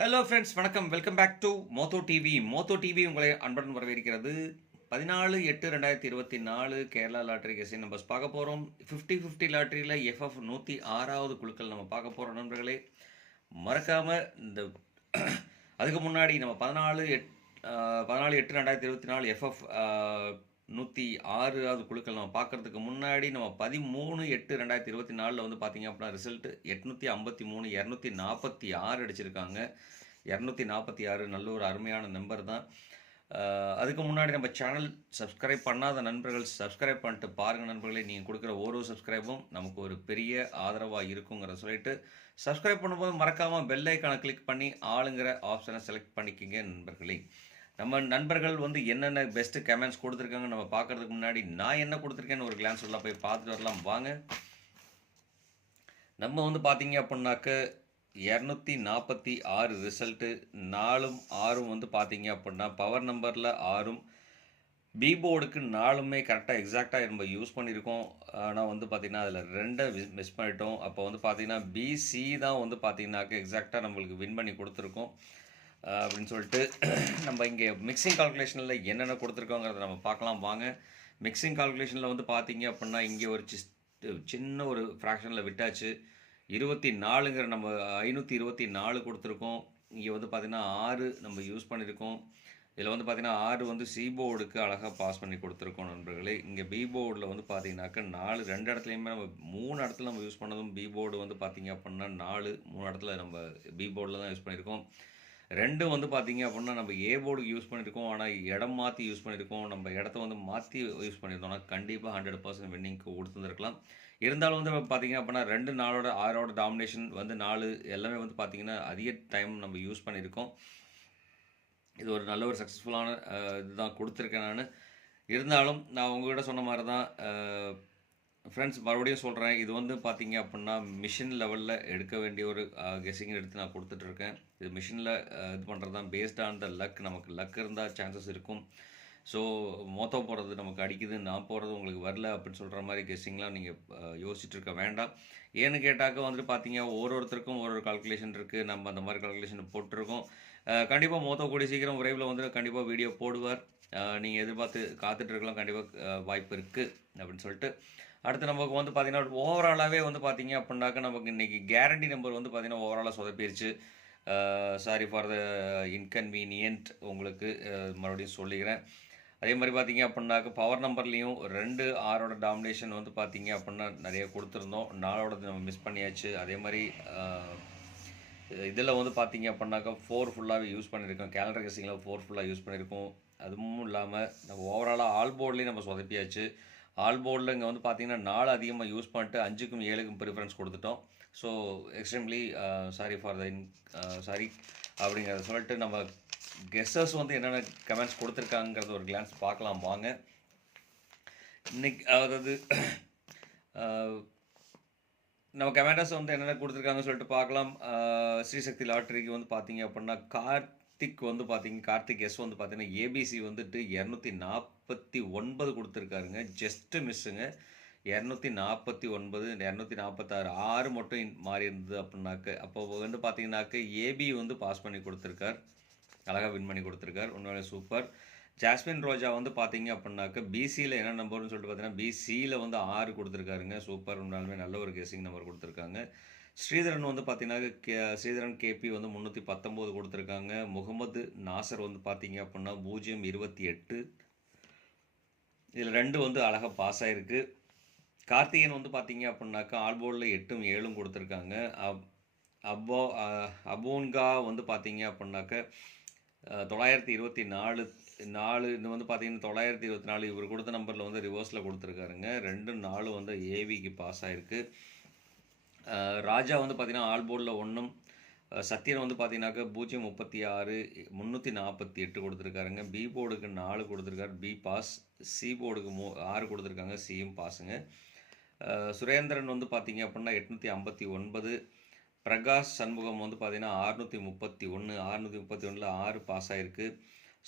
Hello friends வணக்கம். Welcome back to Motho TV Motho TV உங்களை அன்புடன் வரவேற்கிறது. பதினாலு எட்டு ரெண்டாயிரத்தி இருபத்தி நாலு கேரளா லாட்டரி கேசி நம்ம பார்க்க போகிறோம் ஃபிஃப்டி ஃபிஃப்டி லாட்டரியில் எஃப்எஃப் நூற்றி ஆறாவது குழுக்கள் நம்ம பார்க்க போகிறோம் நண்பர்களே. மறக்காமல் இந்த அதுக்கு முன்னாடி நம்ம பதினாலு எட் பதினாலு எட்டு ரெண்டாயிரத்தி இருபத்தி நாலு எஃப்எஃப் நூற்றி ஆறாவது குழுக்கள் நம்ம பார்க்கறதுக்கு முன்னாடி நம்ம பதிமூணு எட்டு ரெண்டாயிரத்தி இருபத்தி நாலில் வந்து பார்த்தீங்க அப்படின்னா ரிசல்ட்டு எட்நூற்றி ஐம்பத்தி மூணு இரநூத்தி நாற்பத்தி ஆறு அடிச்சிருக்காங்க. இரநூத்தி நாற்பத்தி ஆறு நல்ல ஒரு அருமையான நம்பர் தான். அதுக்கு முன்னாடி நம்ம சேனல் சப்ஸ்கிரைப் பண்ணாத நண்பர்கள் சப்ஸ்கிரைப் பண்ணிட்டு பாருங்கள் நண்பர்களே. நீங்கள் கொடுக்குற ஒரு சப்ஸ்கிரைபும் நமக்கு ஒரு பெரிய ஆதரவாக இருக்குங்கிற சொல்லிட்டு சப்ஸ்கிரைப் பண்ணும்போது மறக்காமல் பெல் ஐக்கானை கிளிக் பண்ணி ஆளுங்கிற ஆப்ஷனை செலக்ட் பண்ணிக்கிங்க நண்பர்களே. நம்ம நண்பர்கள் வந்து என்னென்ன பெஸ்ட்டு கமெண்ட்ஸ் கொடுத்துருக்காங்க நம்ம பார்க்கறதுக்கு முன்னாடி நான் என்ன கொடுத்துருக்கேன்னு ஒரு கிளான்ஸ் உள்ள போய் பார்த்துட்டு வரலாம். வாங்க. நம்ம வந்து பார்த்தீங்க அப்படின்னாக்க இரநூத்தி நாற்பத்தி ஆறு ரிசல்ட்டு நாலும் ஆறும் வந்து பார்த்தீங்க அப்படின்னா பவர் நம்பரில் ஆறும் பி போர்டுக்கு நாலுமே கரெக்டாக எக்ஸாக்டாக நம்ம யூஸ் பண்ணியிருக்கோம். ஆனால் வந்து பார்த்திங்கன்னா அதில் ரெண்டை மிஸ் பண்ணிட்டோம். அப்போ வந்து பார்த்திங்கன்னா பிசி தான் வந்து பார்த்திங்கனாக்க எக்ஸாக்டாக நம்மளுக்கு வின் பண்ணி கொடுத்துருக்கோம். அப்படின்னு சொல்லிட்டு நம்ம இங்கே மிக்சிங் கால்குலேஷனில் என்னென்ன கொடுத்துருக்கோங்கிறத நம்ம பார்க்கலாம். வாங்க. மிக்சிங் கால்குலேஷனில் வந்து பார்த்தீங்க அப்படின்னா இங்கே ஒரு சின்ன ஒரு ஃப்ராக்ஷனில் விட்டாச்சு. இருபத்தி நாலுங்கிற நம்ம ஐநூற்றி இருபத்தி நாலு கொடுத்துருக்கோம். இங்கே வந்து பார்த்திங்கன்னா ஆறு நம்ம யூஸ் பண்ணியிருக்கோம். இதில் வந்து பார்த்திங்கன்னா ஆறு வந்து சி போர்டுக்கு அழகாக பாஸ் பண்ணி கொடுத்துருக்கோம் நண்பர்களே. இங்கே பி போர்டில் வந்து பார்த்தீங்கன்னாக்க நாலு ரெண்டு இடத்துலையுமே நம்ம மூணு இடத்துல நம்ம யூஸ் பண்ணதும் பி போர்டு வந்து பார்த்திங்க அப்படின்னா நாலு மூணு இடத்துல நம்ம பி போர்டில் தான் யூஸ் பண்ணியிருக்கோம். ரெண்டும் வந்து பார்த்தீங்க அப்படின்னா நம்ம ஏ போர்டுக்கு யூஸ் பண்ணியிருக்கோம் ஆனால் இடம் மாற்றி யூஸ் பண்ணியிருக்கோம் நம்ம இடத்த வந்து மாற்றி யூஸ் பண்ணியிருந்தோம்னா கண்டிப்பாக ஹண்ட்ரட் பர்சன்ட் வின்னிங்க்கு கொடுத்துருந்துருக்கலாம். இருந்தாலும் வந்து பார்த்தீங்க அப்படின்னா ரெண்டு நாளோட ஆறோட டாமினேஷன் வந்து நாலு எல்லாமே வந்து பார்த்தீங்கன்னா அதிக டைம் நம்ம யூஸ் பண்ணியிருக்கோம் இது ஒரு நல்ல ஒரு சக்ஸஸ்ஃபுல்லான இதுதான் கொடுத்துருக்கேன் நான். இருந்தாலும் நான் உங்கள்கிட்ட சொன்ன மாதிரி தான் ஃப்ரெண்ட்ஸ் மறுபடியும் சொல்கிறேன் இது வந்து பார்த்தீங்க அப்படின்னா மிஷின் லெவலில் எடுக்க வேண்டிய ஒரு கெஸிங் எடுத்து நான் கொடுத்துட்ருக்கேன் இது மிஷினில் இது பண்ணுறது தான் பேஸ்ட் ஆன் த லக் நமக்கு லக் இருந்தால் சான்சஸ் இருக்கும். ஸோ மொத்த போகிறது நமக்கு அடிக்குது. நான் போகிறது உங்களுக்கு வரல அப்படின்னு சொல்கிற மாதிரி கெஸ்ஸிங்லாம் நீங்கள் யோசிச்சுட்டு இருக்க வேண்டாம். ஏன்னு கேட்டாக்க வந்துட்டு பார்த்தீங்க ஒரு ஒருத்தருக்கும் ஒரு ஒரு கால்குலேஷன் இருக்குது நம்ம அந்த மாதிரி கால்குலேஷன் போட்டிருக்கோம். கண்டிப்பாக மொத்த கூடிய சீக்கிரம் விரைவில் வந்துட்டு கண்டிப்பாக வீடியோ போடுவார். நீங்கள் எதிர்பார்த்து காத்துட்ருக்கலாம் கண்டிப்பாக வாய்ப்பு இருக்குது அப்படின்னு சொல்லிட்டு அடுத்து நமக்கு வந்து பார்த்திங்கன்னா ஓவராலாகவே வந்து பார்த்தீங்க அப்படின்னாக்க நமக்கு இன்றைக்கி கேரண்டி நம்பர் வந்து பார்த்தீங்கன்னா ஓவராலாக சொதப்பிருச்சு. சாரி ஃபார் த இன்கன்வீனியன்ட் உங்களுக்கு மறுபடியும் சொல்லிக்கிறேன். அதே மாதிரி பார்த்தீங்க அப்படின்னாக்க பவர் நம்பர்லேயும் ரெண்டு ஆறோட டாமினேஷன் வந்து பார்த்தீங்க அப்படின்னா நிறைய கொடுத்துருந்தோம். நாலோட நம்ம மிஸ் பண்ணியாச்சு. அதே மாதிரி இதில் வந்து பார்த்தீங்க அப்படின்னாக்கா ஃபோர் ஃபுல்லாகவே யூஸ் பண்ணியிருக்கோம் கேலண்டர் கெஸிங்கில் ஃபோர் ஃபுல்லாக யூஸ் பண்ணியிருக்கோம் அதுவும் இல்லாமல் நம்ம ஓவராலாக ஆல் போர்ட்லேயும் நம்ம சொதப்பியாச்சு. ஆல் போர்டில் இங்கே வந்து பார்த்தீங்கன்னா நாலு அதிகமாக யூஸ் பண்ணிட்டு அஞ்சுக்கும் ஏழுக்கும் ப்ரிஃபரன்ஸ் கொடுத்துட்டோம். So extremely sorry for the in sorry அப்படிங்கிறத சொல்லிட்டு நம்ம கெஸ்டர்ஸ் வந்து என்னென்ன கமெண்ட்ஸ் கொடுத்துருக்காங்கிறத ஒரு கிளான்ஸ் பார்க்கலாம் வாங்க. இன்னைக்கு அதாவது uh, நம்ம கமெண்டர்ஸ் வந்து என்னென்ன கொடுத்துருக்காங்கன்னு சொல்லிட்டு பார்க்கலாம். Uh, ஸ்ரீசக்தி லாட்ரிக்கு வந்து பார்த்தீங்க அப்படின்னா கார்த்திக் வந்து பார்த்தீங்க கார்த்திக் எஸ் வந்து பார்த்தீங்கன்னா ஏபிசி வந்துட்டு இரநூத்தி நாற்பத்தி ஒன்பது கொடுத்துருக்காருங்க. ஜஸ்ட்டு மிஸ்ஸுங்க இரநூத்தி நாற்பத்தி ஒன்பது இரநூத்தி நாற்பத்தாறு ஆறு மட்டும் மாறி இருந்தது அப்படின்னாக்க அப்போ வந்து பார்த்தீங்கன்னாக்க ஏபி வந்து பாஸ் பண்ணி கொடுத்துருக்கார். அழகாக வின் பண்ணி கொடுத்துருக்கார். உண்மையிலே சூப்பர் ஜாஸ்மின் ரோஜா வந்து பார்த்தீங்க அப்படின்னாக்க பிசியில் என்ன நம்பர்னு சொல்லிட்டு பார்த்தீங்கன்னா பிசியில் வந்து ஆறு கொடுத்துருக்காருங்க. சூப்பர் உண்மையாலுமே நல்ல ஒரு கெஸிங் நம்பர் கொடுத்துருக்காங்க. ஸ்ரீதரன் வந்து பார்த்தீங்கன்னா கே ஸ்ரீதரன் கேபி வந்து முந்நூற்றி பத்தொம்போது கொடுத்துருக்காங்க. முகமது நாசர் வந்து பார்த்தீங்க அப்படின்னா பூஜ்ஜியம் இருபத்தி எட்டு. இதில் ரெண்டு வந்து அழகாக பாஸ் ஆகிருக்கு கார்த்திகேயன் வந்து பார்த்தீங்க அப்படின்னாக்கா ஆல்போர்டில் எட்டும் ஏழும் கொடுத்துருக்காங்க. அப் அப்போ அபோன்கா வந்து பார்த்தீங்க அப்படின்னாக்க தொள்ளாயிரத்தி இருபத்தி நாலு நாலு இது வந்து பார்த்தீங்கன்னா தொள்ளாயிரத்தி இருபத்தி நாலு இவர் கொடுத்த நம்பரில் வந்து ரிவர்ஸில் கொடுத்துருக்காருங்க. ரெண்டு நாலு வந்து ஏவிக்கு பாஸ் ஆகிருக்கு ராஜா வந்து பார்த்தீங்கன்னா ஆல் போர்டில் ஒன்றும் சத்யன் வந்து பார்த்தீங்கன்னாக்கா பூஜ்ஜியம் முப்பத்தி ஆறு முந்நூற்றி நாற்பத்தி எட்டு கொடுத்துருக்காருங்க. பி போர்டுக்கு நாலு கொடுத்துருக்காரு. பி பாஸ் சி போர்டுக்கு மூ ஆறு கொடுத்துருக்காங்க. சியும் பாஸுங்க சுரேந்திரன் வந்து பார்த்தீங்க அப்படின்னா எட்நூற்றி ஐம்பத்தி ஒன்பது. பிரகாஷ் சண்முகம் வந்து பார்த்தீங்கன்னா அறுநூற்றி முப்பத்தி ஒன்று அறுநூற்றி முப்பத்தி ஒன்றில் ஆறு பாஸ் ஆகிருக்கு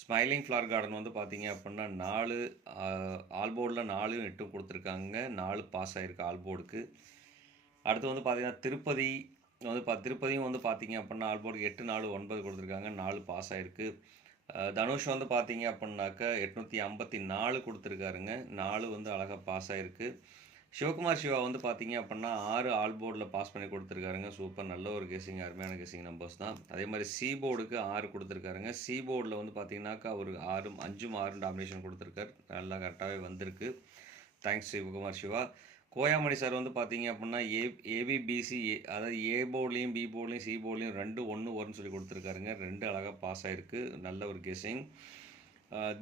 ஸ்மைலிங் ஃப்ளார் கார்டன் வந்து பார்த்தீங்க அப்படின்னா நாலு ஆல்போர்டில் நாலும் எட்டும் கொடுத்துருக்காங்க. நாலு பாஸ் ஆகிருக்கு ஆல்போர்டுக்கு அடுத்து வந்து பார்த்தீங்கன்னா திருப்பதி வந்து பா திருப்பதியும் வந்து பார்த்தீங்க அப்படின்னா ஆல்போர்டுக்கு எட்டு நாலு ஒன்பது கொடுத்துருக்காங்க. நாலு பாஸ் ஆகிருக்கு தனுஷ் வந்து பார்த்தீங்க அப்படின்னாக்க எட்நூற்றி ஐம்பத்தி நாலு கொடுத்துருக்காருங்க. நாலு வந்து அழகாக பாஸ் ஆகிருக்கு சிவகுமார் சிவா வந்து பார்த்தீங்க அப்படின்னா ஆறு ஆல் போர்டில் பாஸ் பண்ணி கொடுத்துருக்காருங்க. சூப்பர். நல்ல ஒரு கேசிங் அருமையான கேசிங் நம்பர்ஸ் தான். அதே மாதிரி சி போர்டுக்கு ஆறு கொடுத்துருக்காருங்க. சி போர்டில் வந்து பார்த்தீங்கன்னாக்கா ஒரு ஆறும் அஞ்சும் ஆறும் டாமினேஷன் கொடுத்துருக்காரு. நல்லா கரெக்டாகவே வந்திருக்கு. தேங்க்ஸ் சிவகுமார் சிவா. கோயாமணி சார் வந்து பார்த்தீங்க அப்படின்னா ஏ ஏபிபிசி அதாவது ஏ போர்ட்லேயும் பி போர்ட்லேயும் சி போர்ட்லேயும் ரெண்டு ஒன்று வரும்னு சொல்லி கொடுத்துருக்காருங்க. ரெண்டு அழகாக பாஸ் ஆகிருக்கு நல்ல ஒரு கெஸிங்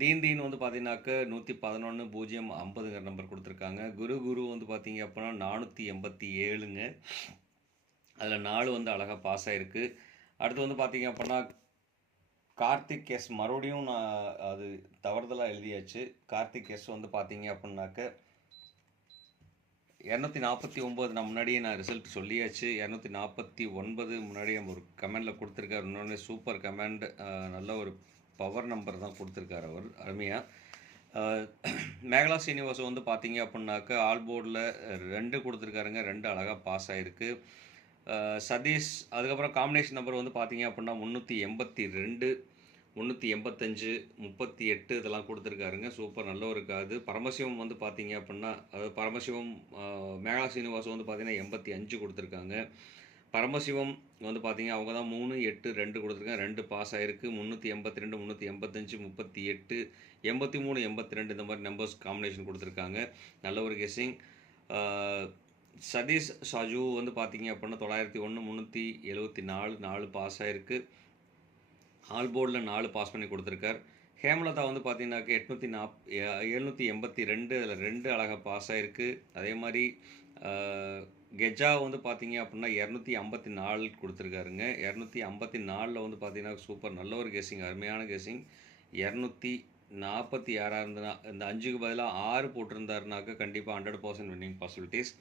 தீன் தீன் வந்து பார்த்தீங்கன்னாக்க நூற்றி பதினொன்று பூஜ்ஜியம் ஐம்பதுங்கிற நம்பர் கொடுத்துருக்காங்க. குரு குரு வந்து பார்த்தீங்க அப்படின்னா நானூற்றி எண்பத்தி ஏழுங்க. அதில் நாலு வந்து அழகாக பாஸ் ஆகிருக்கு அடுத்து வந்து பார்த்தீங்க அப்படின்னா கார்த்திக் எஸ் மறுபடியும் நான் அது தவறுதலாக எழுதியாச்சு. கார்த்திக் எஸ் வந்து பார்த்தீங்க அப்படின்னாக்க இரநூத்தி நாற்பத்தி ஒம்பது நான் முன்னாடியே நான் ரிசல்ட் சொல்லியாச்சு. இரநூத்தி நாற்பத்தி ஒன்பது முன்னாடியே ஒரு கமெண்டில் கொடுத்துருக்காரு. இன்னொன்று சூப்பர் கமெண்ட் நல்ல ஒரு பவர் நம்பர் தான் கொடுத்துருக்காரு அவர் அருமையாக மேகலா சீனிவாசம் வந்து பார்த்தீங்க அப்படின்னாக்க ஆல் போர்டில் ரெண்டு கொடுத்துருக்காருங்க. ரெண்டு அழகாக பாஸ் ஆகிருக்கு சதீஷ் அதுக்கப்புறம் காம்பினேஷன் நம்பர் வந்து பார்த்தீங்க அப்படின்னா முந்நூற்றி எண்பத்தி ரெண்டு. முந்நூற்றி எண்பத்தஞ்சு முப்பத்தி எட்டு இதெல்லாம் கொடுத்துருக்காருங்க. சூப்பர் நல்ல ஒரு பரமசிவம் வந்து பார்த்தீங்க அப்படின்னா அதாவது பரமசிவம் மேகலா சீனிவாசம் வந்து பார்த்தீங்கன்னா எண்பத்தி அஞ்சு கொடுத்துருக்காங்க. பரமசிவம் வந்து பார்த்தீங்க அவங்க தான் மூணு எட்டு ரெண்டு கொடுத்துருக்காங்க. ரெண்டு பாஸ் ஆகிருக்கு முந்நூற்றி எண்பத்தி ரெண்டு முந்நூற்றி எண்பத்தஞ்சு முப்பத்தி எட்டு எண்பத்தி மூணு எண்பத்தி ரெண்டு இந்த மாதிரி நம்பர்ஸ் காம்பினேஷன் கொடுத்துருக்காங்க. நல்ல ஒரு கெஸ்ஸிங் சதீஷ் சாஜு வந்து பார்த்தீங்க அப்படின்னா தொள்ளாயிரத்தி ஒன்று முந்நூற்றி எழுபத்தி நாலு நாலு பாஸ் ஆகிருக்கு ஆல் போர்டில் நாலு பாஸ் பண்ணி கொடுத்துருக்கார். ஹேமலதா வந்து பார்த்தீங்கன்னாக்க எட்நூற்றி நாப் எழுநூற்றி எண்பத்தி ரெண்டு அதில் ரெண்டு அழகாக பாஸ் ஆகிருக்கு அதே மாதிரி கெஜா வந்து பார்த்தீங்க அப்படின்னா இரநூத்தி ஐம்பத்தி நாலு கொடுத்துருக்காருங்க. இரநூத்தி ஐம்பத்தி நாலில் வந்து பார்த்தீங்கன்னா சூப்பர் நல்ல ஒரு கெஸிங் அருமையான கெஸிங் இரநூத்தி நாற்பத்தி ஆறாக இருந்தனா இந்த அஞ்சுக்கு பதிலாக ஆறு போட்டிருந்தாருனாக்க கண்டிப்பாக ஹண்ட்ரட் பர்சன்ட் வின்னிங் பாசிபிலிட்டிஸ்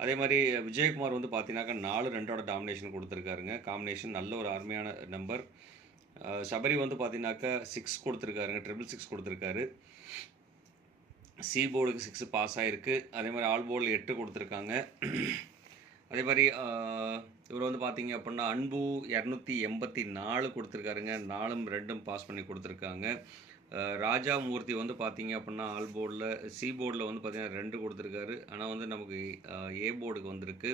அதே மாதிரி விஜயகுமார் வந்து பார்த்தீங்கன்னாக்கா நாலு ரெண்டோட டாமினேஷன் கொடுத்துருக்காருங்க. காம்பினேஷன் நல்ல ஒரு அருமையான நம்பர் சபரி வந்து பார்த்தீங்கன்னாக்கா சிக்ஸ் கொடுத்துருக்காருங்க ட்ரிபிள் சிக்ஸ் கொடுத்துருக்காரு. சி போர்டுக்கு சிக்ஸ் பாஸ் ஆகிருக்கு அதே மாதிரி ஆல் போர்டில் எட்டு கொடுத்துருக்காங்க. அதே மாதிரி இவர் வந்து பார்த்தீங்க அப்படின்னா அன்பு இரநூத்தி எண்பத்தி நாலு கொடுத்துருக்காருங்க. நாலும் ரெண்டும் பாஸ் பண்ணி கொடுத்துருக்காங்க. ராஜா மூர்த்தி வந்து பார்த்தீங்க அப்படின்னா ஆல் போர்டில் சி போர்டில் வந்து பார்த்தீங்கன்னா ரெண்டு கொடுத்துருக்காரு. ஆனால் வந்து நமக்கு ஏ போர்டுக்கு வந்திருக்கு.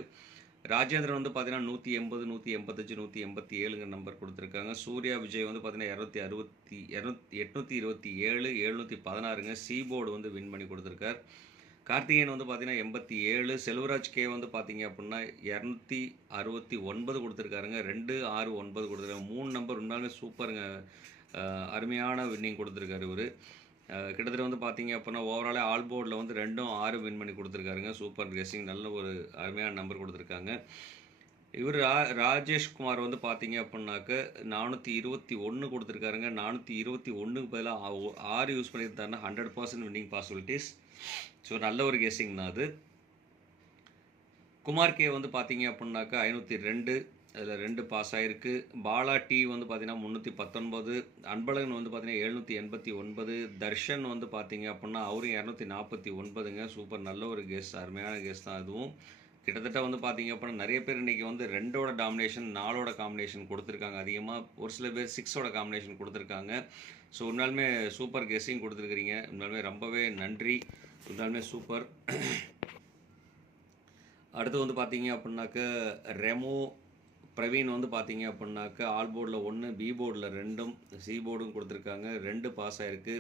ராஜேந்திரன் வந்து பார்த்தீங்கன்னா நூற்றி எண்பது நூற்றி எண்பத்தஞ்சு நூற்றி எண்பத்தி ஏழுங்கிற நம்பர் கொடுத்துருக்காங்க. சூர்யா விஜய் வந்து பார்த்தீங்கன்னா இரநூத்தி அறுபத்தி இரநூத்தி எட்நூற்றி இருபத்தி ஏழு எழுநூற்றி பதினாறுங்க சீபோர்டு வந்து வின் பண்ணி கொடுத்துருக்கார். கார்த்திகேயன் வந்து பார்த்தீங்கன்னா எண்பத்தி ஏழு செல்வராஜ் கே வந்து பார்த்தீங்க அப்படின்னா இரநூத்தி அறுபத்தி ஒன்பது கொடுத்துருக்காருங்க. ரெண்டு ஆறு ஒன்பது கொடுத்துருக்காங்க. மூணு நம்பர் உண்மையாலுமே சூப்பருங்க அருமையான வின்னிங் கொடுத்துருக்காரு இவர். கிட்டத்தட்ட வந்து பார்த்தீங்க அப்படின்னா ஓவராலே ஆல் போர்டில் வந்து ரெண்டும் ஆறு வின் பண்ணி கொடுத்துருக்காருங்க. சூப்பர் கெஸிங் நல்ல ஒரு அருமையான நம்பர் கொடுத்துருக்காங்க. இவர் ரா ராஜேஷ்குமார் வந்து பார்த்தீங்க அப்படின்னாக்க நானூற்றி இருபத்தி ஒன்று கொடுத்துருக்காருங்க. நானூற்றி இருபத்தி ஒன்றுக்கு பதிலாக ஆறு use பண்ணியிருந்தாருன்னா hundred percent winning possibilities so நல்ல ஒரு கெஸிங் தான் அது. குமார் கே வந்து பார்த்தீங்க அப்படின்னாக்கா ஐநூற்றி ரெண்டு. அதில் ரெண்டு பாஸ் ஆகிருக்கு பாலா டி வந்து பார்த்திங்கன்னா முந்நூற்றி பத்தொன்பது அன்பழகன் வந்து பார்த்தீங்கன்னா எழுநூற்றி எண்பத்தி ஒன்பது தர்ஷன் வந்து பார்த்தீங்க அப்படின்னா அவரும் இரநூத்தி நாற்பத்தி ஒன்பதுங்க. சூப்பர் நல்ல ஒரு கெஸ் அருமையான கெஸ் தான் அதுவும். கிட்டத்தட்ட வந்து பார்த்தீங்க அப்படின்னா நிறைய பேர் இன்றைக்கி வந்து ரெண்டோட டாமினேஷன் நாலோட காம்பினேஷன் கொடுத்துருக்காங்க. அதிகமாக ஒரு சில பேர் சிக்ஸோட காம்பினேஷன் கொடுத்துருக்காங்க. ஸோ உண்மையாலுமே சூப்பர் கெஸ்ஸிங் கொடுத்துருக்குறீங்க. உண்மையாலுமே ரொம்பவே நன்றி. உண்மையாலுமே சூப்பர் அடுத்து வந்து பார்த்தீங்க அப்படின்னாக்க ரெமோ பிரவீன் வந்து பார்த்தீங்க அப்படின்னாக்க ஆல் போர்டில் ஒன்று பி போர்டில் ரெண்டும் சி போர்டும் கொடுத்துருக்காங்க. ரெண்டு பாஸ் ஆகிருக்கு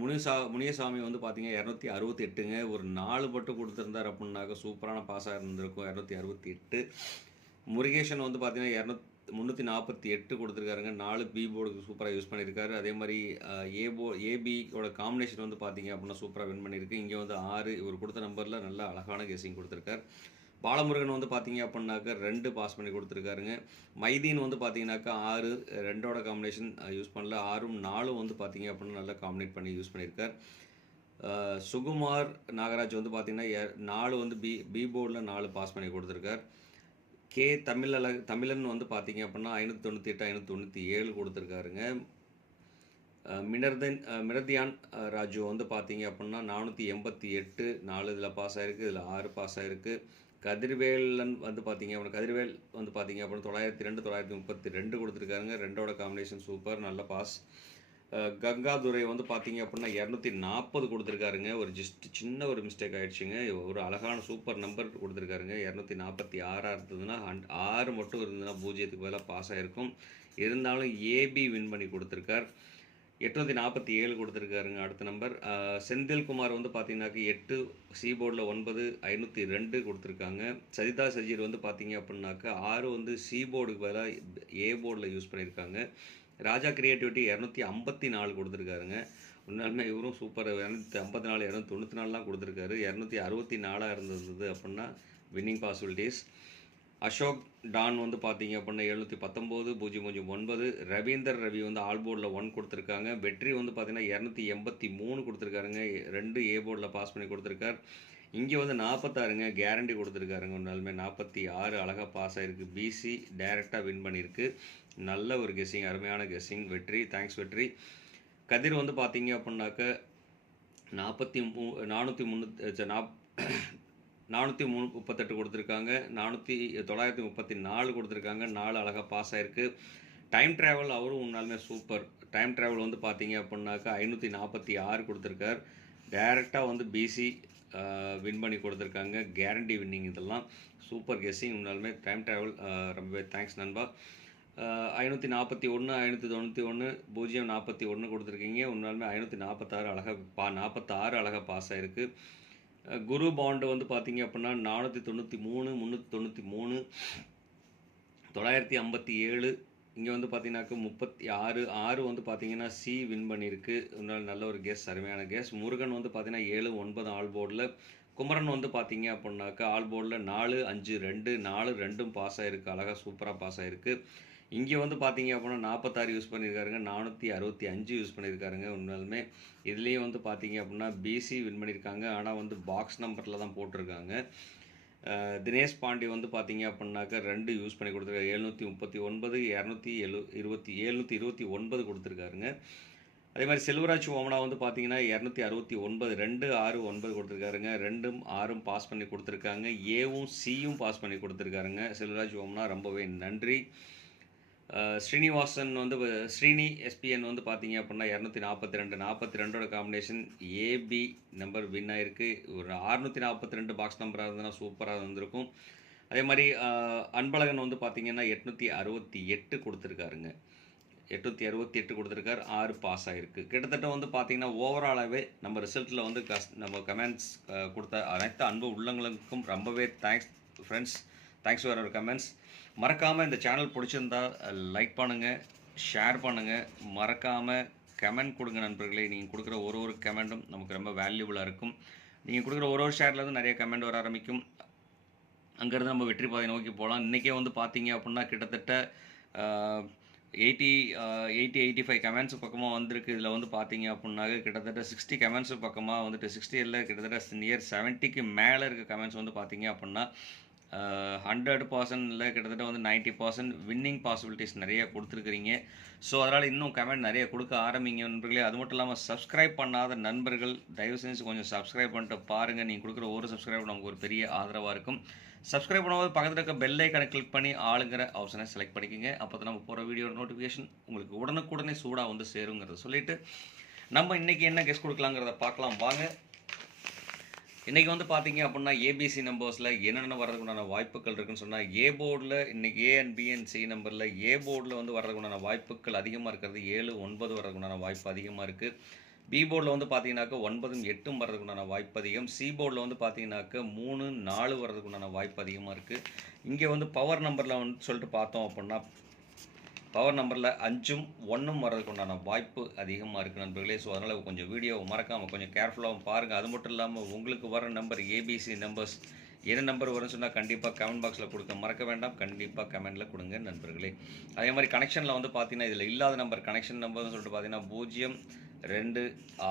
முனிசா முனியசாமி வந்து பார்த்தீங்க இரநூத்தி அறுபத்தி எட்டுங்க ஒரு நாலு மட்டும் கொடுத்துருந்தார் அப்படின்னாக்க சூப்பரான பாஸாக ஆகிருந்திருக்கும் இரநூத்தி அறுபத்தி எட்டு முருகேஷன் வந்து பார்த்தீங்கன்னா இரநூத் முந்நூற்றி நாற்பத்தி எட்டு கொடுத்துருக்காருங்க. நாலு பி போர்டுக்கு சூப்பராக யூஸ் பண்ணியிருக்காரு. அதே மாதிரி ஏ போ ஏபியோட காம்பினேஷன் வந்து பார்த்தீங்க அப்படின்னா சூப்பராக வின் பண்ணியிருக்கு. இங்கே வந்து ஆறு இவர் கொடுத்த நம்பரில் நல்ல அழகான கெஸிங் கொடுத்துருக்காரு. பாலமுருகன் வந்து பார்த்தீங்க அப்படின்னாக்க ரெண்டு பாஸ் பண்ணி கொடுத்துருக்காருங்க. மைதீன் வந்து பார்த்தீங்கன்னாக்கா ஆறு ரெண்டோட காம்பினேஷன் யூஸ் பண்ணல. ஆறும் நாலும் வந்து பார்த்தீங்க அப்படின்னா நல்லா காம்பினேட் பண்ணி யூஸ் பண்ணியிருக்கார். சுகுமார் நாகராஜ் வந்து பார்த்தீங்கன்னா எ- நாலு வந்து பி பி போர்டில் நாலு பாஸ் பண்ணி கொடுத்துருக்கார். கே தமிழ் தமிழன் வந்து பார்த்தீங்க அப்படின்னா ஐநூற்றி தொண்ணூற்றி எட்டு ஐநூற்றி தொண்ணூற்றி ஏழு கொடுத்துருக்காருங்க மினர்தன் அஹ் மினர்தியான் ராஜு வந்து பார்த்தீங்க அப்படின்னா நானூற்றி எண்பத்தி எட்டு நாலு இதில் பாஸ் ஆகிருக்கு இதில் ஆறு பாஸ் ஆகிருக்கு கதிர்வேலன் வந்து பார்த்தீங்க அப்படின்னா கதிர்வேல் வந்து பார்த்தீங்க அப்படின்னா தொள்ளாயிரத்தி ரெண்டு தொள்ளாயிரத்தி முப்பத்தி ரெண்டு கொடுத்துருக்காருங்க. ரெண்டோட காம்பினேஷன் சூப்பர் நல்ல பாஸ் கங்காதுரை வந்து பார்த்தீங்க அப்படின்னா இரநூத்தி நாற்பது கொடுத்துருக்காருங்க. ஒரு ஜஸ்ட் சின்ன ஒரு மிஸ்டேக் ஆகிடுச்சுங்க ஒரு அழகான சூப்பர் நம்பர் கொடுத்துருக்காருங்க. இரநூத்தி நாற்பத்தி ஆறாக இருந்ததுன்னா ஹண்ட் ஆறு மட்டும் இருந்ததுன்னா பூஜ்ஜியத்துக்கு பதிலாக பாஸ் ஆகிருக்கும் இருந்தாலும் ஏபி வின் பண்ணி கொடுத்துருக்கார். எட்நூற்றி நாற்பத்தி ஏழு கொடுத்துருக்காருங்க அடுத்த நம்பர் செந்தில்குமார் வந்து பார்த்தீங்கன்னாக்கா எட்டு சி போர்டில் ஒன்பது ஐநூற்றி ரெண்டு கொடுத்துருக்காங்க. சஜிதா சஜீர் வந்து பார்த்தீங்க அப்படின்னாக்கா ஆறு வந்து சி போர்டுக்கு பதிலாக ஏ போர்டில் யூஸ் பண்ணியிருக்காங்க. ராஜா கிரியேட்டிவிட்டி இரநூத்தி ஐம்பத்தி நாலு கொடுத்துருக்காருங்க. உண்மையாலுமே இவரும் சூப்பர் இரநூத்தி ஐம்பத்தி நாலு இரநூத்தி தொண்ணூற்றி நாலுலாம் கொடுத்துருக்காரு. இரநூத்தி அறுபத்தி நாலாக இருந்தது அப்படின்னா வின்னிங் பாசிபிலிட்டிஸ் அசோக் டான் வந்து பார்த்தீங்க அப்படின்னா எழுநூற்றி பத்தொம்போது பூஜ்ஜியம் பூஜ்ஜியம் ஒன்பது ரவீந்தர் ரவி வந்து ஆல் போர்டில் ஒன் கொடுத்துருக்காங்க. வெற்றி வந்து பார்த்தீங்கன்னா இரநூத்தி எண்பத்தி மூணு கொடுத்துருக்காருங்க. ரெண்டு ஏ போர்டில் பாஸ் பண்ணி கொடுத்துருக்கார். இங்கே வந்து நாற்பத்தாறுங்க கேரண்டி கொடுத்துருக்காருங்க. ஒன்றாலுமே நாற்பத்தி ஆறு அழகாக பாஸ் ஆகிருக்கு பிசி டைரெக்டாக வின் பண்ணியிருக்கு. நல்ல ஒரு கெஸ்ஸிங் அருமையான கெஸ்ஸிங் வெற்றி தேங்க்ஸ் வெற்றி. கதிர் வந்து பார்த்தீங்க அப்படின்னாக்க நாற்பத்தி மூ நானூற்றி முந்நூற்றி நாப் நானூற்றி மூணு முப்பத்தெட்டு கொடுத்துருக்காங்க. நானூற்றி தொள்ளாயிரத்தி முப்பத்தி நாலு கொடுத்துருக்காங்க. நாலு அழகாக பாஸ் ஆயிருக்கு. டைம் ட்ராவல் அவரும் உண்மையாலுமே சூப்பர் டைம் ட்ராவல் வந்து பார்த்தீங்க அப்படின்னாக்கா ஐநூற்றி நாற்பத்தி ஆறு கொடுத்துருக்கார். டைரெக்டாக வந்து பிசி வின் பண்ணி கொடுத்துருக்காங்க. கேரண்டி வின்னிங் இதெல்லாம். சூப்பர் கெஸ்ஸிங் உண்மையாலுமே டைம் ட்ராவல் ரொம்பவே தேங்க்ஸ் நண்பா. ஐநூற்றி நாற்பத்தி ஒன்று ஐநூற்றி தொண்ணூற்றி ஒன்று பூஜ்ஜியம் நாற்பத்தி ஒன்று கொடுத்துருக்கீங்க. உண்மையாலுமே ஐநூற்றி நாற்பத்தாறு அழகாக பா நாற்பத்தாறு அழகாக பாஸ் ஆயிருக்கு. குரு பாண்டு வந்து பார்த்தீங்க அப்படின்னா நானூற்றி தொண்ணூற்றி மூணு முந்நூற்றி தொண்ணூற்றி மூணு தொள்ளாயிரத்தி ஐம்பத்தி ஏழு இங்கே வந்து பார்த்தீங்கன்னாக்க முப்பத்தி ஆறு ஆறு வந்து பார்த்தீங்கன்னா சி வின் பண்ணியிருக்கு. நல்ல ஒரு கேஸ் அருமையான கேஸ் முருகன் வந்து பார்த்தீங்கன்னா ஏழு ஒன்பது ஆல் போர்டில் குமரன் வந்து பார்த்தீங்க அப்படின்னாக்கா ஆல் போர்டில் நாலு அஞ்சு ரெண்டு நாலு ரெண்டும் பாஸ் ஆகிருக்கு அழகாக சூப்பராக பாஸ் ஆகிருக்கு இங்கே வந்து பார்த்தீங்க அப்படின்னா நாற்பத்தாறு யூஸ் பண்ணியிருக்காருங்க நானூற்றி அறுபத்தி அஞ்சு யூஸ் பண்ணியிருக்காருங்க உண்மையாலுமே. இதுலேயும் வந்து பார்த்தீங்க அப்படின்னா பிசி வின் பண்ணியிருக்காங்க ஆனால் வந்து பாக்ஸ் நம்பரில் தான் போட்டிருக்காங்க. தினேஷ் பாண்டி வந்து பார்த்தீங்க அப்படின்னாக்கா ரெண்டு யூஸ் பண்ணி கொடுத்துருக்காரு. எழுநூற்றி முப்பத்தி ஒன்பது இரநூத்தி எழு இருபத்தி எழுநூற்றி இருபத்தி ஒன்பது கொடுத்துருக்காருங்க. அதே மாதிரி செல்வராஜ் ஓமனா வந்து பார்த்தீங்கன்னா இரநூத்தி அறுபத்தி ஒன்பது ரெண்டு ஆறு ஒன்பது கொடுத்துருக்காருங்க. ரெண்டும் ஆறும் பாஸ் பண்ணி கொடுத்துருக்காங்க. ஏவும் சியும் பாஸ் பண்ணி கொடுத்துருக்காருங்க. செல்வராஜ் ஓமனா ரொம்பவே நன்றி. ஸ்ரீனிவாசன் வந்து ஸ்ரீனி எஸ்பிஎன் வந்து பார்த்தீங்க அப்படின்னா இரநூத்தி நாற்பத்தி ரெண்டு நாற்பத்தி ரெண்டோட காம்பினேஷன் ஏபி நம்பர் வின் ஆயிருக்கு. ஒரு அறுநூற்றி நாற்பத்தி ரெண்டு பாக்ஸ் நம்பராக இருந்ததுன்னா சூப்பராக இருந்திருக்கும். அதே மாதிரி அன்பழகன் வந்து பார்த்தீங்கன்னா எட்நூற்றி அறுபத்தி எட்டு கொடுத்துருக்காருங்க. எட்நூற்றி அறுபத்தி எட்டு கொடுத்துருக்காரு. ஆறு பாஸ் ஆகிருக்கு கிட்டத்தட்ட வந்து பார்த்தீங்கன்னா ஓவராலாகவே நம்ம ரிசல்ட்டில் வந்து கஸ் நம்ம கமெண்ட்ஸ் கொடுத்த அனைத்து அன்பு உள்ளங்களுக்கும் ரொம்பவே thanks friends thanks for our comments மறக்காமல் இந்த சேனல் பிடிச்சிருந்தா லைக் பண்ணுங்கள் ஷேர் பண்ணுங்கள் மறக்காமல் கமெண்ட் கொடுங்க நண்பர்களே. நீங்கள் கொடுக்குற ஒரு ஒரு கமெண்ட்டும் நமக்கு ரொம்ப வேல்யூபுளாக இருக்கும். நீங்கள் கொடுக்குற ஒரு ஒரு ஷேர்லேருந்து நிறைய கமெண்ட் வர ஆரம்பிக்கும். அங்கேருந்து நம்ம வெற்றி பாதை நோக்கி போகலாம். இன்றைக்கே வந்து பார்த்தீங்க அப்படின்னா கிட்டத்தட்ட eighty eighty eighty five comments பக்கமாக வந்திருக்கு. இதில் வந்து பார்த்தீங்க அப்படின்னாக்க கிட்டத்தட்ட சிக்ஸ்டி கமெண்ட்ஸ் பக்கமாக வந்துட்டு சிக்ஸ்டி இல்லை கிட்டத்தட்ட நியர் செவன்ட்டிக்கு மேலே இருக்க கமெண்ட்ஸ் வந்து பார்த்தீங்க அப்படின்னா ஹண்ட்ரட் பர்சன்ட் இல்லை கிட்டத்தட்ட வந்து நைன்ட்டி பர்சன்ட் வின்னிங் பாசிபிலிட்டிஸ் நிறைய கொடுத்துருக்குறீங்க. ஸோ அதனால் இன்னும் கமெண்ட் நிறைய கொடுக்க ஆரம்பிங்க நண்பர்களே. அது மட்டும் இல்லாமல் சப்ஸ்கிரைப் பண்ணாத நண்பர்கள் தயவு செஞ்சு கொஞ்சம் சப்ஸ்கிரைப் பண்ணிட்டு பாருங்கள் நீங்கள் கொடுக்குற ஒரு சப்ஸ்கிரைப் நமக்கு ஒரு பெரிய ஆதரவாக இருக்கும். சப்ஸ்கிரைப் பண்ணும்போது பக்கத்தில் இருக்க பெல் ஐக்கனை கிளிக் பண்ணி ஆளுங்கிற ஆப்ஷனை செலக்ட் பண்ணிக்கோங்க. அப்போ தான் நம்ம போகிற வீடியோ நோட்டிஃபிகேஷன் உங்களுக்கு உடனுக்குடனே சூடாக வந்து சேருங்கிறத சொல்லிட்டு நம்ம இன்றைக்கி என்ன கெஸ்ட் கொடுக்கலாங்கிறத பார்க்கலாம். வாங்க இன்றைக்கி வந்து பார்த்தீங்க அப்படின்னா ஏபிசி நம்பர்ஸில் என்னென்ன வர்றதுக்குண்டான வாய்ப்புகள் இருக்குன்னு சொன்னால் ஏ போர்டில் இன்றைக்கி A and B and C நம்பரில் ஏ போர்டில் வந்து வர்றதுக்குண்டான வாய்ப்புகள் அதிகமாக இருக்கிறது. ஏழு ஒன்பது வர்றதுக்குண்டான வாய்ப்பு அதிகமாக இருக்குது பி போர்டில் வந்து பார்த்தீங்கன்னாக்க ஒன்பதும் எட்டும் வர்றதுக்குண்டான வாய்ப்பு அதிகம். சி போர்டில் வந்து பார்த்தீங்கன்னாக்க மூணு நாலு வர்றதுக்குண்டான வாய்ப்பு அதிகமாக இருக்குது இங்கே வந்து பவர் நம்பரில் வந்து சொல்லிட்டு பார்த்தோம் அப்படின்னா பவர் நம்பரில் அஞ்சும் ஒன்றும் வர்றதுக்கு உண்டான வாய்ப்பு அதிகமாக இருக்குது நண்பர்களே. ஸோ அதனால் கொஞ்சம் வீடியோ மறக்காமல் கொஞ்சம் கேர்ஃபுல்லாகவும் பாருங்கள் அது மட்டும் இல்லாமல் உங்களுக்கு வர நம்பர் ஏபிசி நம்பர்ஸ் என்ன நம்பர் வரும்னு சொன்னால் கண்டிப்பாக கமெண்ட் பாக்ஸில் கொடுக்க மறக்க வேண்டாம். கண்டிப்பாக கமெண்ட்டில் கொடுங்க நண்பர்களே. அதே மாதிரி கனெக்ஷனில் வந்து பார்த்தீங்கன்னா இதில் இல்லாத நம்பர் கனெக்ஷன் நம்பர்னு சொல்லிட்டு பார்த்தீங்கன்னா பூஜ்ஜியம் ரெண்டு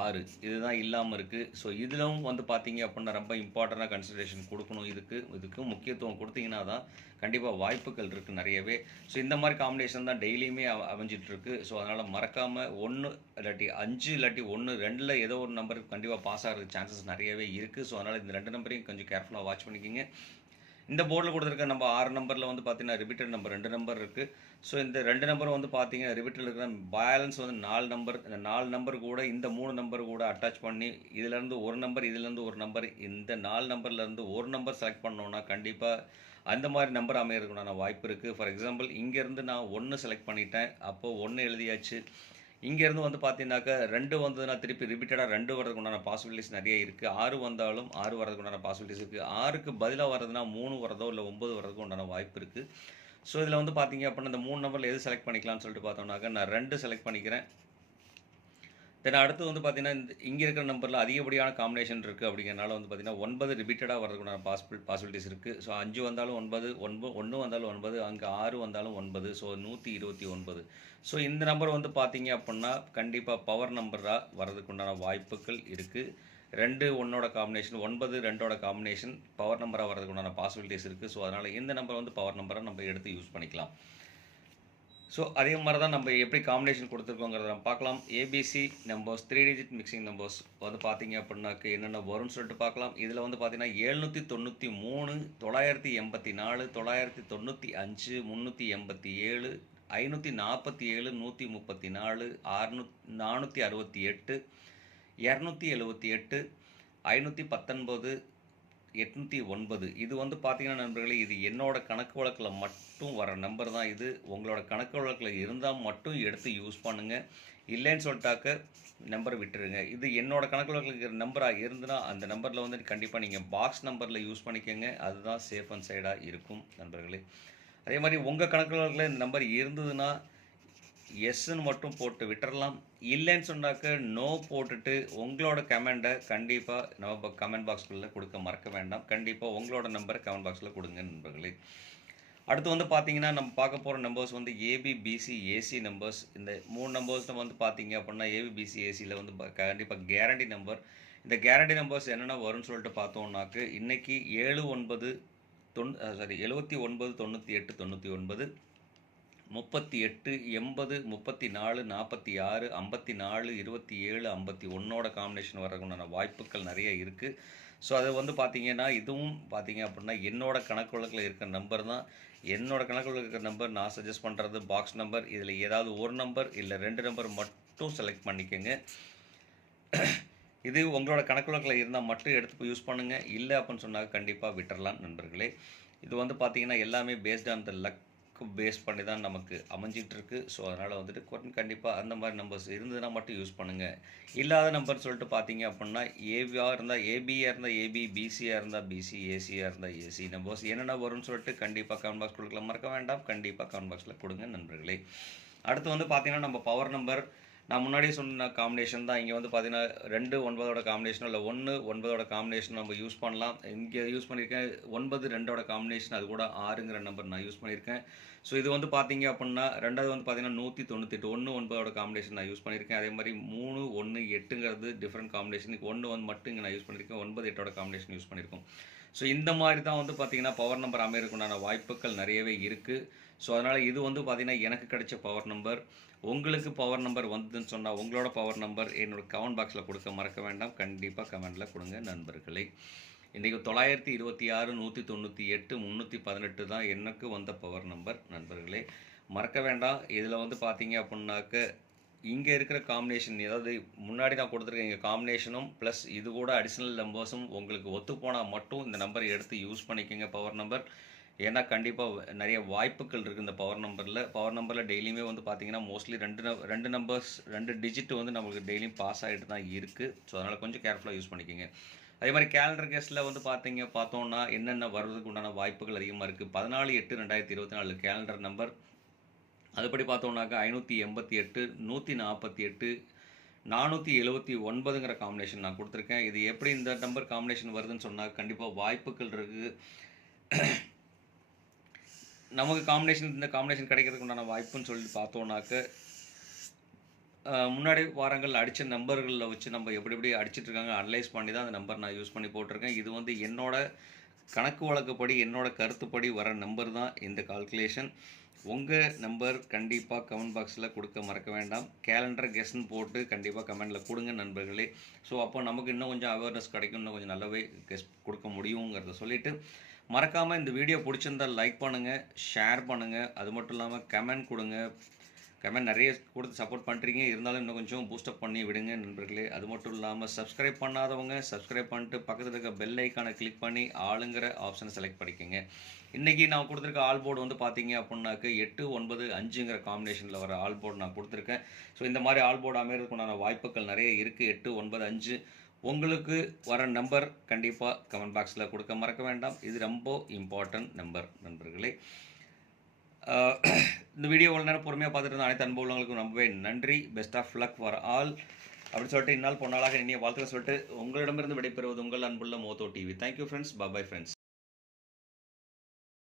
ஆறு. இதுதான் இல்லாமல் இருக்குது ஸோ இதிலும் வந்து பார்த்தீங்க அப்படின்னா ரொம்ப இம்பார்ட்டண்ட்டாக கன்சிடரேஷன் கொடுக்கணும். இதுக்கு இதுக்கு முக்கியத்துவம் கொடுத்தீங்கன்னா தான் கண்டிப்பாக வாய்ப்புகள் இருக்குது நிறையவே. ஸோ இந்த மாதிரி காம்பினேஷன் தான் டெய்லியுமே அமைஞ்சிட்ருக்கு ஸோ அதனால் மறக்காமல் ஒன்று இல்லாட்டி அஞ்சு இல்லாட்டி ஒன்று ரெண்டில் ஏதோ ஒரு நம்பருக்கு கண்டிப்பாக பாஸ் ஆகிறதுக்கு சான்சஸ் நிறையவே இருக்குது ஸோ அதனால் இந்த ரெண்டு நம்பரையும் கொஞ்சம் கேர்ஃபுல்லாக வாட்ச் பண்ணிக்கிங்க. இந்த போர்டில் கொடுத்துருக்க நம்ம ஆறு நம்பரில் வந்து பார்த்தீங்கன்னா ரிபீட்டட் நம்பர் ரெண்டு நம்பர் இருக்குது ஸோ இந்த ரெண்டு நம்பரும் வந்து பார்த்தீங்கன்னா ரிபீட்டில் இருக்கிற பேலன்ஸ் வந்து நாலு நம்பர் இந்த நாலு நம்பர் கூட இந்த மூணு நம்பர் கூட அட்டாச் பண்ணி இதுலேருந்து ஒரு நம்பர் இதுலேருந்து ஒரு நம்பர் இந்த நாலு நம்பர்லேருந்து ஒரு நம்பர் செலக்ட் பண்ணோன்னா கண்டிப்பாக அந்த மாதிரி நம்பர் அமையறதுக்குண்டான வாய்ப்பு இருக்குது ஃபார் எக்ஸாம்பிள் இங்கேருந்து நான் ஒன்று செலக்ட் பண்ணிட்டேன். அப்போது ஒன்று எழுதியாச்சு. இங்கேருந்து வந்து பார்த்தீங்கன்னாக்கா ரெண்டு வந்ததுன்னா திருப்பி ரிப்பீட்டடாக ரெண்டு வரதுக்கு உண்டான பாசிபிலிட்டிஸ் நிறைய இருக்குது ஆறு வந்தாலும் ஆறு வரதுக்கு உண்டான பாசிபிலிட்டிஸ் இருக்குது ஆறுக்கு பதிலாக வர்றதுனா மூணு வரதோ இல்லை ஒம்பது வரதுக்கு உண்டான வாய்ப்பு இருக்குது ஸோ இதில் வந்து பார்த்தீங்க அப்படின்னா இந்த மூணு நம்பரில் எது செலக்ட் பண்ணிக்கலாம்னு சொல்லிட்டு பார்த்தோம்னாக்கா நான் ரெண்டு செலக்ட் பண்ணிக்கிறேன். தென் அடுத்து வந்து பார்த்தீங்கன்னா இந்த இங்கே இருக்கிற நம்பரில் அதிகப்படியான காம்பினேஷன் இருக்குது அப்படிங்கிறனால வந்து பார்த்தீங்கன்னா ஒன்பது ரிப்பீட்டடாக வரதுக்குண்டான பாசிபிள் பாசிபிலிட்டிஸ் இருக்குது ஸோ அஞ்சு வந்தாலும் ஒன்பது ஒன்பது ஒன்று வந்தாலும் ஒன்பது அங்கே ஆறு வந்தாலும் ஒன்பது ஸோ நூற்றி இருபத்தி ஒன்பது. ஸோ இந்த நம்பர் வந்து பார்த்தீங்க அப்படின்னா கண்டிப்பாக பவர் நம்பராக வரதுக்குண்டான வாய்ப்புகள் இருக்குது ரெண்டு ஒன்னோட காம்பினேஷன் ஒன்பது ரெண்டோட காம்பினேஷன் பவர் நம்பராக வரதுக்குண்டான பாசிபிலிட்டிஸ் இருக்குது ஸோ அதனால் இந்த நம்பர் வந்து பவர் நம்பராக நம்ம எடுத்து யூஸ் பண்ணிக்கலாம். ஸோ அதே மாதிரி தான் நம்ம எப்படி காம்பினேஷன் கொடுத்துருக்கோங்கிறத நம்ம பார்க்கலாம். ABC numbers three digit mixing numbers வந்து பார்த்தீங்க அப்படின்னாக்க என்னென்ன வரும்னு சொல்லிட்டு பார்க்கலாம். இதில் வந்து பார்த்தீங்கன்னா எழுநூற்றி தொண்ணூற்றி மூணு தொள்ளாயிரத்தி எண்பத்தி நாலு தொள்ளாயிரத்தி தொண்ணூற்றி அஞ்சு முந்நூற்றி எண்பத்தி ஏழு ஐநூற்றி நாற்பத்தி ஏழு நூற்றி முப்பத்தி நாலு அறுநூ நானூற்றி அறுபத்தி எட்டு இரநூத்தி எழுபத்தி எட்டு ஐநூற்றி பத்தொன்பது எட்நூற்றி ஒன்பது. இது வந்து பார்த்தீங்கன்னா நண்பர்களே இது என்னோட கணக்கு வழக்கில் மட்டும் வர நம்பர் தான் இது. உங்களோட கணக்கு வழக்கில் இருந்தால் மட்டும் எடுத்து யூஸ் பண்ணுங்கள் இல்லைன்னு சொல்லிட்டாக்க நம்பரை விட்டுருங்க. இது என்னோட கணக்கு வழக்கில் இருக்கிற நம்பராக இருந்துன்னா அந்த நம்பரில் வந்து கண்டிப்பாக நீங்கள் பாக்ஸ் நம்பரில் யூஸ் பண்ணிக்கோங்க. அதுதான் சேஃப் அண்ட் சைடாக இருக்கும் நண்பர்களே. அதே மாதிரி உங்கள் கணக்கு வழக்கில் இந்த நம்பர் இருந்ததுன்னா எஸ்ன்னு மட்டும் போட்டு விட்டுறலாம். இல்லைன்னு சொன்னாக்க நோ போட்டுட்டு உங்களோட கமெண்ட்டை கண்டிப்பாக நம்ம கமெண்ட் பாக்ஸ்குள்ளே கொடுக்க மறக்க வேண்டாம். கண்டிப்பாக உங்களோட நம்பரை கமெண்ட் பாக்ஸில் கொடுங்க நண்பர்களே. அடுத்து வந்து பார்த்தீங்கன்னா நம்ம பார்க்க போகிற நம்பர்ஸ் வந்து ஏபிபிசி ஏசி நம்பர்ஸ் இந்த மூணு நம்பர்ஸ் வந்து பார்த்தீங்க அப்படின்னா ஏபிபிசி ஏசியில் வந்து கண்டிப்பாக கேரண்டி நம்பர் இந்த கேரண்டி நம்பர்ஸ் என்னென்ன வரும்னு சொல்லிட்டு பார்த்தோம்னாக்கு இன்றைக்கி ஏழு ஒன்பது தொண் சாரி எழுபத்தி ஒன்பது தொண்ணூற்றி எட்டு தொண்ணூற்றி ஒன்பது. முப்பத்தி எட்டு எண்பது முப்பத்தி நாலு நாற்பத்தி ஆறு ஐம்பத்தி நாலு இருபத்தி ஏழு ஐம்பத்தி ஒன்றோட காம்பினேஷன் வரக்குண்டான வாய்ப்புகள் நிறைய இருக்குது ஸோ அது வந்து பார்த்தீங்கன்னா இதுவும் பார்த்தீங்க அப்படின்னா என்னோடய கணக்கு வழக்கில் இருக்கிற நம்பர் தான். என்னோட கணக்கு வழக்கில் இருக்கிற நம்பர் நான் சஜஸ்ட் பண்ணுறது பாக்ஸ் நம்பர் இதில் ஏதாவது ஒரு நம்பர் இல்லை ரெண்டு நம்பர் மட்டும் செலக்ட் பண்ணிக்கோங்க. இது உங்களோட கணக்கு வழக்கில் இருந்தால் மட்டும் எடுத்து போய் யூஸ் பண்ணுங்கள் இல்லை அப்படின்னு சொன்னால் கண்டிப்பாக விட்டுறலாம் நண்பர்களே. இது வந்து பார்த்தீங்கன்னா எல்லாமே based on the luck base பண்ணி தான் நமக்கு அமைஞ்சிட்டுருக்கு ஸோ அதனால் வந்துட்டு கொ- கண்டிப்பாக அந்த மாதிரி நம்பர்ஸ் இருந்ததுன்னா மட்டும் யூஸ் பண்ணுங்கள் இல்லாத நம்பர் சொல்லிட்டு பார்த்தீங்க அப்படின்னா ஏபியாக இருந்தால் ஏபியாக இருந்தால் ஏபி பிசியாக இருந்தால் பிசி ஏசியாக இருந்தால் ஏசி நம்பர்ஸ் என்னென்ன வரும்னு சொல்லிட்டு கண்டிப்பாக கமெண்ட் பாக்ஸ் கொடுக்கலாம் மறக்க வேண்டாம். கண்டிப்பாக கமெண்ட் பாக்ஸில் கொடுங்க நண்பர்களே. அடுத்து வந்து பார்த்தீங்கன்னா நம்ம பவர் நம்பர் நான் முன்னாடியே சொன்ன காம்பினேஷன் தான். இங்கே வந்து பார்த்தீங்கன்னா ரெண்டு ஒன்பதோட காம்பினேஷன் இல்லை ஒன்று ஒன்பதோட காம்பினேஷன் நம்ம யூஸ் பண்ணலாம். இங்கே யூஸ் பண்ணியிருக்கேன் ஒன்பது ரெண்டோட காம்பினேஷன் அது கூட ஆறுங்கிற நம்பர் நான் யூஸ் பண்ணியிருக்கேன் ஸோ இது வந்து பார்த்தீங்க அப்படின்னா ரெண்டாவது வந்து பார்த்தீங்கன்னா நூற்றி தொண்ணூத்தெட்டு ஒன்று ஒன்பதோட காம்பினேஷன் நான் யூஸ் பண்ணியிருக்கேன் அதே மாதிரி மூணு ஒன்று எட்டுங்கிறது டிஃப்ரெண்ட் காம்பினேஷன் ஒன்று வந்து மட்டும் இங்கே நான் யூஸ் பண்ணியிருக்கேன் ஒன்பது எட்டோட காம்பினேஷன் யூஸ் பண்ணியிருக்கோம் ஸோ இந்த மாதிரி தான் வந்து பார்த்தீங்கன்னா பவர் நம்பர் அமையறதுக்குண்டான வாய்ப்புகள் நிறையவே இருக்குது ஸோ அதனால் இது வந்து பார்த்தீங்கன்னா எனக்கு கிடைச்ச பவர் நம்பர் உங்களுக்கு பவர் நம்பர் வந்ததுன்னு சொன்னால் உங்களோட பவர் நம்பர் என்னோட கமெண்ட் பாக்ஸில் கொடுக்க மறக்க வேண்டாம். கண்டிப்பாக கமெண்டில் கொடுங்க நண்பர்களே. இன்றைக்கி தொள்ளாயிரத்தி இருபத்தி ஆறு நூற்றி தொண்ணூற்றி எட்டு முந்நூற்றி பதினெட்டு தான் எனக்கு வந்த பவர் நம்பர் நண்பர்களே. மறக்க வேண்டாம். இதில் வந்து பார்த்தீங்க அப்படின்னாக்க இங்கே இருக்கிற காம்பினேஷன் ஏதாவது முன்னாடி நான் கொடுத்துருக்கேன் இங்கே காம்பினேஷனும் ப்ளஸ் இது கூட அடிஷ்னல் நம்பர்ஸும் உங்களுக்கு ஒத்துப்போனால் மட்டும் இந்த நம்பரை எடுத்து யூஸ் பண்ணிக்கோங்க பவர் நம்பர் ஏன்னா கண்டிப்பாக நிறைய வாய்ப்புகள் இருக்குது இந்த பவர் நம்பரில் பவர் நம்பரில் டெய்லியுமே வந்து பார்த்தீங்கன்னா மோஸ்ட்லி ரெண்டு ந- ரெண்டு நம்பர்ஸ் ரெண்டு டிஜிட் வந்து நம்மளுக்கு டெய்லியும் பாஸ் ஆகிட்டு தான் இருக்குது ஸோ அதனால் கொஞ்சம் கேர்ஃபுல்லாக யூஸ் பண்ணிக்கோங்க. அதே மாதிரி கேலண்டர் கேஸில் வந்து பார்த்தீங்க பார்த்தோம்னா என்னென்ன வர்றதுக்கு உண்டான வாய்ப்புகள் அதிகமாக இருக்குது பதினாலு எட்டு ரெண்டாயிரத்தி இருபத்தி நாலு கேலண்டர் நம்பர் அதுபடி பார்த்தோம்னாக்கா ஐநூற்றி எண்பத்தி எட்டு நூற்றி நாற்பத்தி எட்டு நானூற்றி எழுபத்தி ஒன்பதுங்கிற காம்பினேஷன் நான் கொடுத்துருக்கேன். இது எப்படி இந்த நம்பர் காம்பினேஷன் வருதுன்னு சொன்னால் கண்டிப்பாக வாய்ப்புகள் இருக்குது நமக்கு காம்பினேஷன் இந்த காம்பினேஷன் கிடைக்கிறதுக்கு உண்டான வாய்ப்புன்னு சொல்லி பார்த்தோம்னாக்க முன்னாடி வாரங்கள் அடித்த நம்பர்களில் வச்சு நம்ம எப்படி எப்படி அடிச்சிட்டு இருக்காங்க அனலைஸ் பண்ணி தான் அந்த நம்பர் நான் யூஸ் பண்ணி போட்டிருக்கேன். இது வந்து என்னோட கணக்கு வழக்கப்படி என்னோட கருத்துப்படி வர நம்பர் தான் இந்த கால்குலேஷன் உங்கள் நம்பர் கண்டிப்பாக கமெண்ட் பாக்ஸில் கொடுக்க மறக்க வேண்டாம். கேலண்டர் கெஸ்ன்னு போட்டு கண்டிப்பாக கமெண்டில் கொடுங்க நண்பர்களே. ஸோ அப்போ நமக்கு இன்னும் கொஞ்சம் அவேர்னஸ் கிடைக்கும் இன்னும் கொஞ்சம் நல்லாவே கெஸ் கொடுக்க முடியுங்கிறத சொல்லிவிட்டு மறக்காமல் இந்த வீடியோ பிடிச்சிருந்தா லைக் பண்ணுங்கள் ஷேர் பண்ணுங்கள் அது மட்டும் இல்லாமல் கமெண்ட் கொடுங்க. கமெண்ட் நிறைய கொடுத்து சப்போர்ட் பண்ணுறீங்க இருந்தாலும் இன்னும் கொஞ்சம் பூஸ்டப் பண்ணி விடுங்க நண்பர்களே. அது மட்டும் இல்லாமல் சப்ஸ்கிரைப் பண்ணாதவங்க சப்ஸ்கிரைப் பண்ணிட்டு பக்கத்தில் இருக்க பெல் ஐக்கானை கிளிக் பண்ணி ஆளுங்கிற ஆப்ஷனை செலக்ட் பண்ணிக்கோங்க. இன்றைக்கி நான் கொடுத்துருக்க ஆல் போர்டு வந்து பார்த்தீங்க அப்படின்னாக்க எட்டு ஒன்பது அஞ்சுங்கிற காம்பினேஷனில் வர ஆல் போர்டு நான் கொடுத்துருக்கேன். ஸோ இந்த மாதிரி ஆல் போர்டு அமைகிறதுக்குண்டான வாய்ப்புகள் நிறைய இருக்குது எட்டு ஒன்பது அஞ்சு உங்களுக்கு வர நம்பர் கண்டிப்பாக கமெண்ட் பாக்ஸில் கொடுக்க மறக்க வேண்டாம். இது ரொம்ப இம்பார்ட்டன்ட் நம்பர் நண்பர்களே. இந்த வீடியோ இவ்வளோ நேரம் பொறுமையாக பார்த்துட்டு இருந்த அனைத்து அனுபவங்களுக்கும் ரொம்பவே நன்றி. Best of luck for all அப்படின்னு சொல்லிட்டு இந்நாள் பொன்னாளாக இனிய வாழ்த்துக்கள் சொல்லிட்டு உங்களிடமிருந்து விடைபெறுவது உங்கள் அன்புள்ள Motho TV thank you friends bye friends